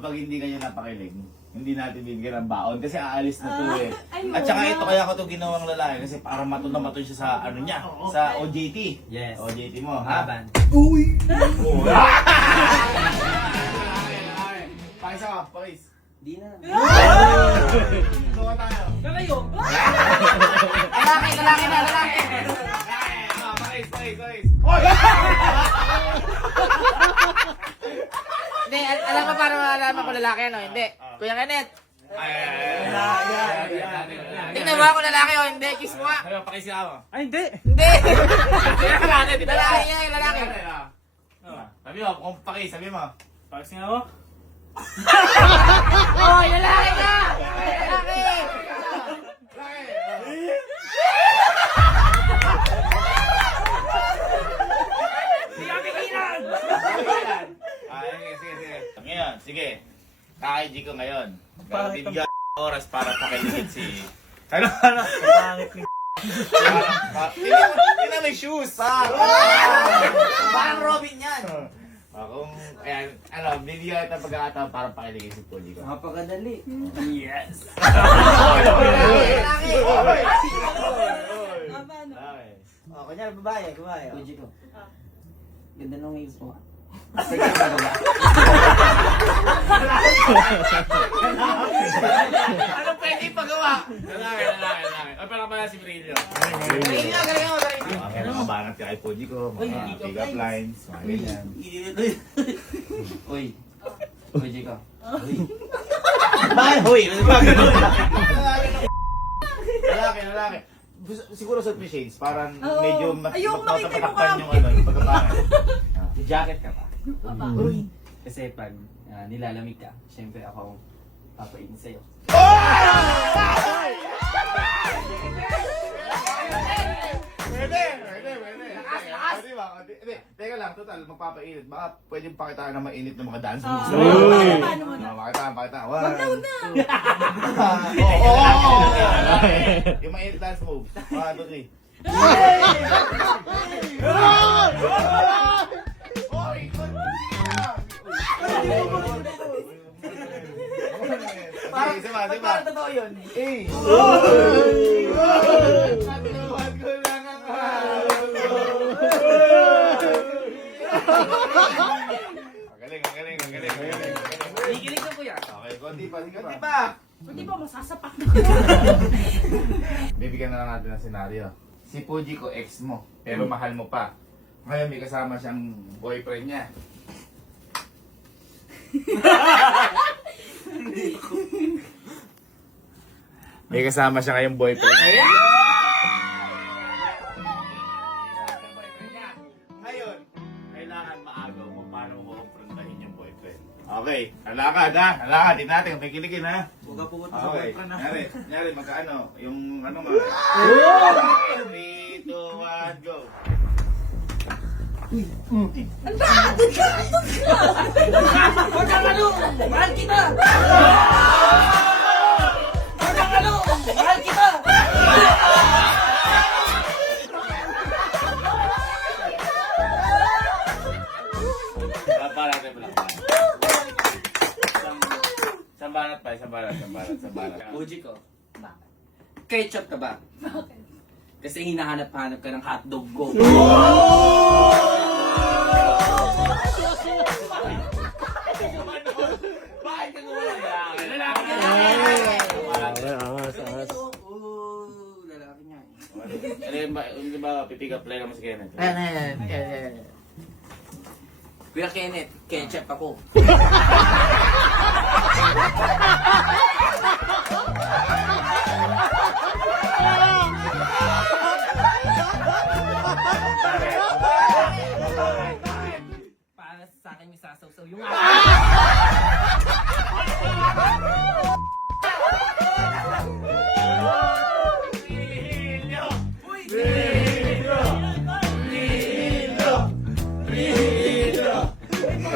kapag hindi kayo napakilig, hindi natin bibigyan ng baon kasi aalis na to Ah, eh. ayun At saka ito kaya ko to ginawang lalaki kasi para mato na mato siya sa ano niya, sa OJT. Yes. OJT mo, ha? Laban. Oh. Pakisa ka, pakis. Di na. Suka tayo. Kakayo. Lalaki, lalaki na, lalaki. Ah, pakis, pakis, pakis. Oy! Hindi, al- alam mo para malaman ko lalaki, no? Hindi. Kuya Kenneth, Ay, ay, ay, ay, ay. tingnan mo ako lalaki o hindi. Kiss mo nga. Ano. Ay, hindi. Hindi. lalaki, lalaki yan, lalaki. Sabi mo, kung pakis, sabi mo. Pakis nga ako. Oh, lalaki ka! Lalaki! Hindi ka pigilan! Ah, sige, sige, sige. Ngayon, sige. Kaka-IG ko ngayon. Bibigyan oras para pakiligid si... Ano, ano? Pangit ni Hindi na may shoes, ha? Parang Robin yan. Ah, kung, ayan, ano, bibigyan kita pagkakataon para pakiligid si Puli ko. Napakadali. Yes. Lalaki, lalaki. Aba, no? Okay. Oh, kunyari, babae, babae. oh. Uji ko. Ah. Ganda nung nails mo. Ano pwede ipagawa? Lalaki, lalaki, lalaki. Ay, parang pala si Brillo. Galing mo, galing mo, galing mo. Okay, mga banat ka kay ko, mga pick-up lines, mga ganyan. Uy. Uji ko. Uy. Bakit? Hoy! Lalaki, lalaki. Gusto- Siguro sa three shades, parang medyo mat- yung matatakpan yung ano, yung pagkapangit. May jacket ka pa. Kasi pag ah, nilalamig ka, syempre ako papain sa'yo. Pwede, pwede, pwede. Lakas, lakas! Di ba? Di- Hindi, teka lang, total, magpapainit. Baka pwedeng pakitaan ng mainit ng mga dance moves. Ah, Oo, paano, mo na? pakitaan, pakitaan. One. Wag na, wag na. Oo, oo. Yung mainit dance moves. One, two, three. Hindi ba masasapak na? Bibigyan na lang natin ng senaryo. Si Puji ko ex mo, pero mahal mo pa. Ngayon may kasama siyang boyfriend niya. may kasama siya ngayong boyfriend niya. Ngayon, kailangan maagaw mo paano mo kumprontahin yung boyfriend. Okay, alakad ha, alakad, din natin, may kiligin ha. Huwag ka pupunta Okay, nyari, nyari, magkaano, yung ano mo. 3, 2, 1, go. Huwag kang ano! Mahal kita! Huwag kang ano! Mahal kita! Isang banat. Uji ko. Bakit? Ketchup ka ba? Bakit? Kasi hinahanap-hanap ka ng hotdog ko. Bakit ka gumala? Lalaki, lalaki. Oo, lalaki niya. Ano yun ba, hindi ba pipick up line naman si Kenneth? Kuya Kenneth, ketchup ako. sasaw-saw yung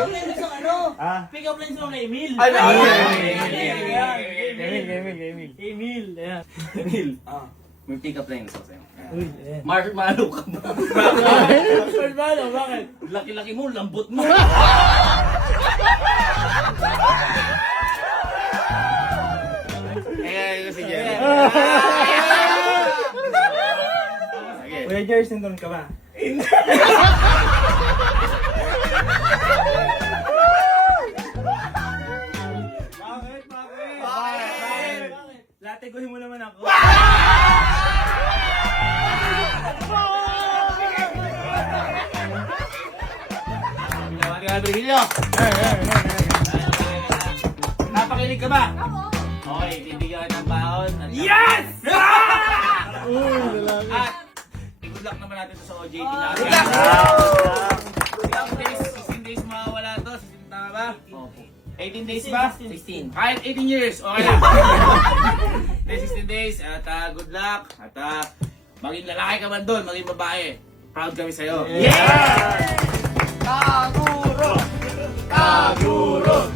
lines ano? Ha? Pick up lines ng kay Emil. Ano? Emil, Emil, Emil. Emil. Ah, may pick up line ako sa'yo. Uy, ayan. Marshmallow ka ba? Paano, bakit? Laki-laki mo, lambot mo. Ayan, si Jerry. Kuya Jerry, sindon ka ba? Hindi. Hillo. Napakinig ka ba? Oo. Okay, bibigyan ka ng baon. Yes! At, good luck naman natin sa OJT na. Good luck! Days, 16 days mawawala to. 16 tama ba? 18 days ba? 16. Kahit 18 years, okay lang. Then 16 days, at ah, good luck. At ah, maging lalaki ka man doon, maging babae. Proud kami sa'yo. 까구로 까구로.